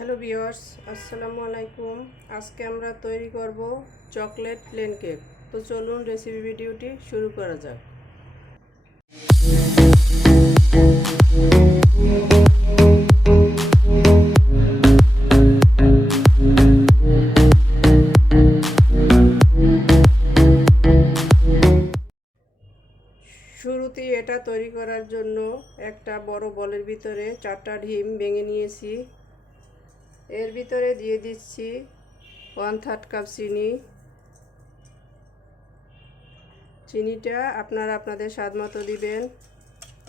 Hello viewers আসসালামু আলাইকুম। আজকে আমরা তৈরি করব চকলেট প্লেন কেক তো চলুন রেসিপি ভিডিওটি শুরু করা যাক। শুরুতেই এটা তৈরি করার জন্য একটা বড় বলের ভিতরে চারটা ডিম ভেঙে নিয়েছি। এর ভিতরে দিয়ে দিচ্ছি ওয়ান থার্ড কাপ চিনি। চিনিটা আপনারা আপনাদের স্বাদ মতো দিবেন।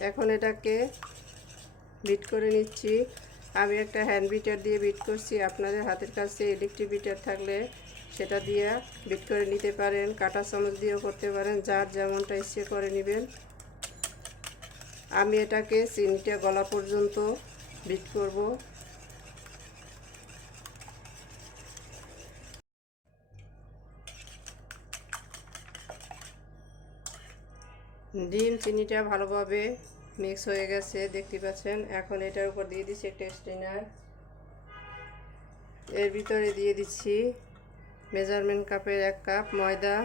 এখন এটাকে বিট করে নিচ্ছি। আমি একটা হ্যান্ড বিটার দিয়ে বিট করছি। আপনাদের হাতের কাছে ইলেকট্রিক বিটার থাকলে সেটা দিয়ে বিট করে নিতে পারেন। কাটা চামচ দিয়েও করতে পারেন। যার যেমনটা ইচ্ছে করে নেবেন। আমি এটাকে চিনিটা গলা পর্যন্ত বিট করব। ডিম, চিনিটা ভালোভাবে মিক্স হয়ে গেছে, দেখতে পাচ্ছেন। এখন এটার উপর দিয়ে দিচ্ছি একটা স্ট্রেনার এর ভিতরে দিয়ে দিচ্ছি মেজারমেন্ট কাপের এক কাপ ময়দা।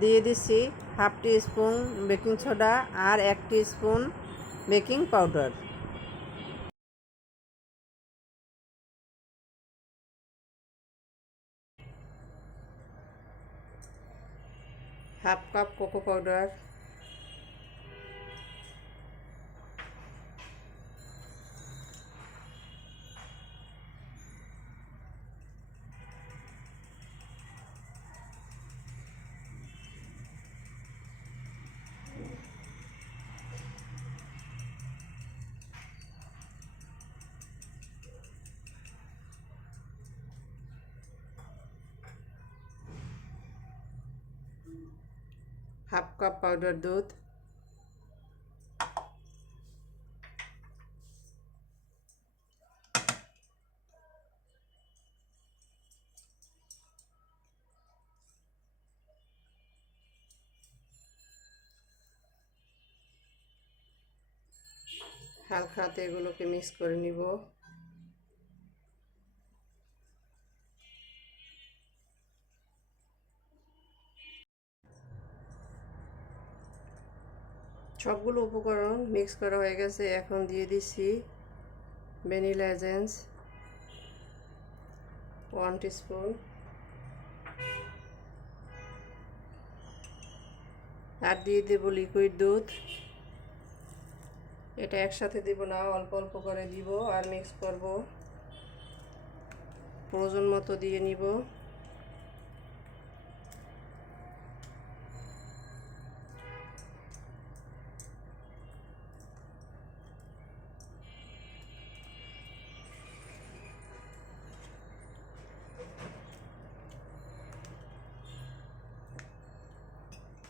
দিয়ে দিচ্ছি half teaspoon baking soda আর এক teaspoon baking powder. Half cup cocoa powder half cup powder দুধ। হালকা হাতে এগুলোকে মিক্স করে নিব। সবগুলো উপকরণ মিক্স করা হয়ে গেছে। এখন দিয়ে দিচ্ছি ভ্যানিলা এজেন্স ওয়ান টিস্পুন আর দিয়ে দেব লিকুইড দুধ। এটা একসাথে দিব না, অল্প অল্প করে দিব আর মিক্স করব। প্রয়োজন মতো দিয়ে নিব।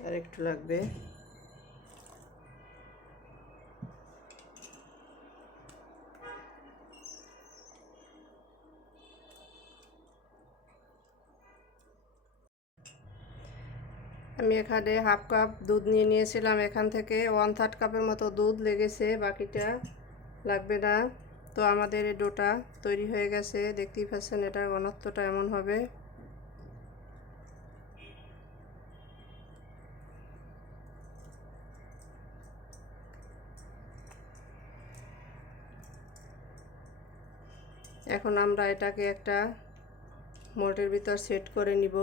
আর একটু লাগবে। আমি এখানে হাফ কাপ দুধ নিয়ে নিয়েছিলাম। এখান থেকে ওয়ান থার্ড কাপের মতো দুধ লেগেছে, বাকিটা লাগবে না। তো আমাদের এই ডোটা তৈরি হয়ে গেছে। দেখতেই পাচ্ছেন, এটার ঘনত্বটা এমন হবে। এখন আমরা এটাকে একটা মোল্টের ভিতর সেট করে নিব।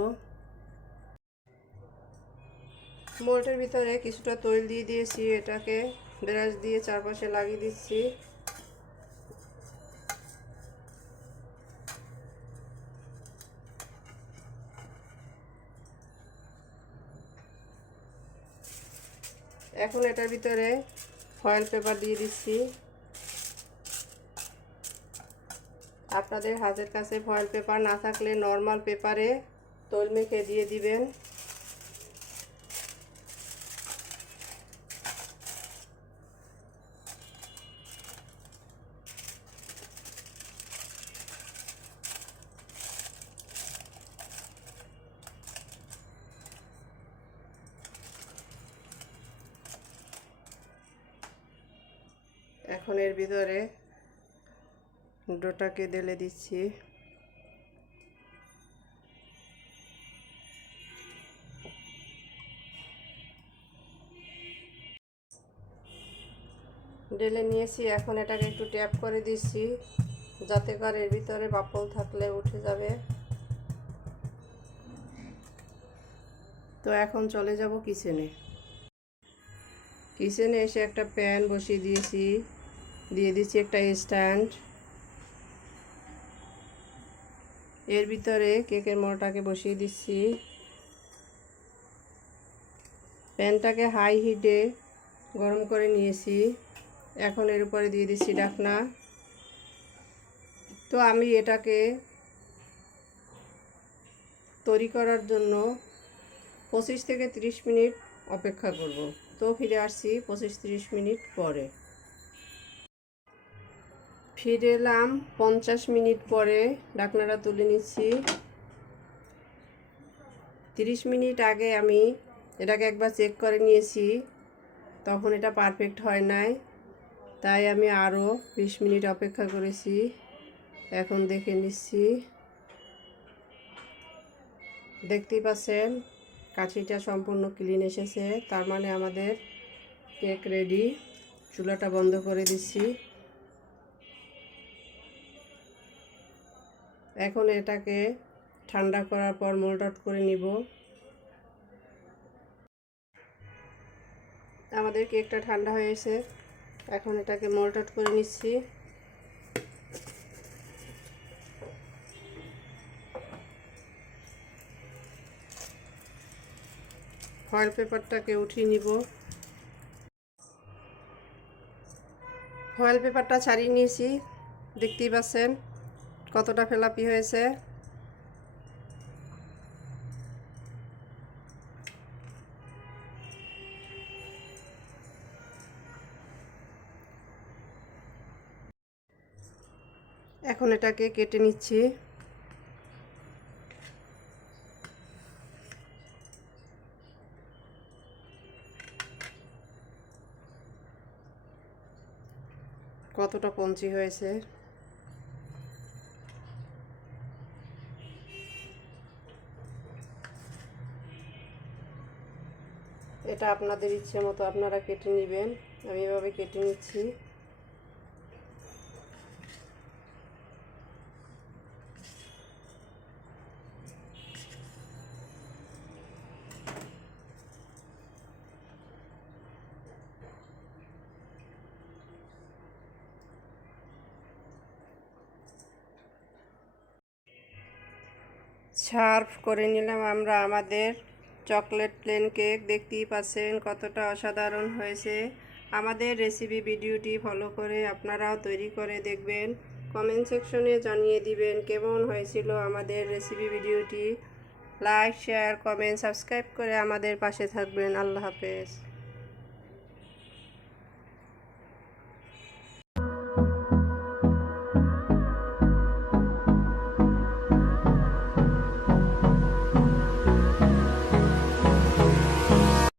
মোল্টের ভিতরে কিছুটা তৈল দিয়ে দিয়েছি, এটাকে ব্রাশ দিয়ে চারপাশে লাগিয়ে দিচ্ছি। এখন এটার ভিতরে ফয়েল পেপার দিয়ে দিচ্ছি। আপনাদের হাতের কাছে ফয়েল পেপার না থাকলে নর্মাল পেপারে তৈল মেখে দিয়ে দিবেন। এখন এর ভিতরে ডোটাকে ঢেলে দিচ্ছি। ঢেলে নিয়েছি, এখন এটাকে একটু ট্যাপ করে দিচ্ছি, যাতে করে এর ভিতরে বাপল থাকলে উঠে যাবে। তো এখন চলে যাব কিচেনে। কিচেনে এসে একটা প্যান বসিয়ে দিয়েছি, দিয়ে দিচ্ছি একটা স্ট্যান্ড। এর ভিতরে কেকের মোড়টাকে বসিয়ে দিচ্ছি। প্যানটাকে হাই হিটে গরম করে নিয়েছি। এখন এর উপরে দিয়ে দিচ্ছি ডাকনা। তো আমি এটাকে তৈরি করার জন্য পঁচিশ থেকে তিরিশ মিনিট অপেক্ষা করব। তো ফিরে আসছি পঁচিশ তিরিশ মিনিট পরে। ফিরে এলাম। পঞ্চাশ মিনিট পরে ডাকনাটা তুলে নিচ্ছি। তিরিশ মিনিট আগে আমি এটাকে একবার চেক করে নিয়েছি, তখন এটা পারফেক্ট হয় নাই। তাই আমি আরও বিশ মিনিট অপেক্ষা করেছি। এখন দেখে নিচ্ছি। দেখতেই পাচ্ছেন, কাঠিটা সম্পূর্ণ ক্লিন এসেছে। তার মানে আমাদের কেক রেডি। চুলাটা বন্ধ করে দিচ্ছি। এখন এটাকে ঠান্ডা করার পর মোল্ড করে নিব। আমাদের কেকটা ঠান্ডা হয়েছে এখন এটাকে মোল্ড করে নিচ্ছি। ফয়েল পেপারটাকে উঠিয়ে নিব। ফয়েল পেপারটা ছাড়িয়ে নিয়েছি, দেখতেই পাচ্ছেন। কতটা ফেলাপি হয়েছে? এখন এটাকে কেটে নিচ্ছি। কতটা পঞ্চি হয়েছে? এটা আপনাদের ইচ্ছে মতো আপনারা কেটে নেবেন। আমি এভাবে কেটে নিচ্ছি। সার্ভ করে নিলাম আমরা আমাদের। চকলেট প্লেন কেক দেখতেই পাচ্ছেন, কতটা অসাধারণ হয়েছে। আমাদের রেসিপি ভিডিওটি ফলো করে আপনারাও তৈরি করে দেখবেন। কমেন্ট সেকশনে জানিয়ে দিবেন কেমন হয়েছিল আমাদের রেসিপি ভিডিওটি। লাইক, শেয়ার, কমেন্ট, সাবস্ক্রাইব করে আমাদের পাশে থাকবেন। আল্লাহ হাফেজ।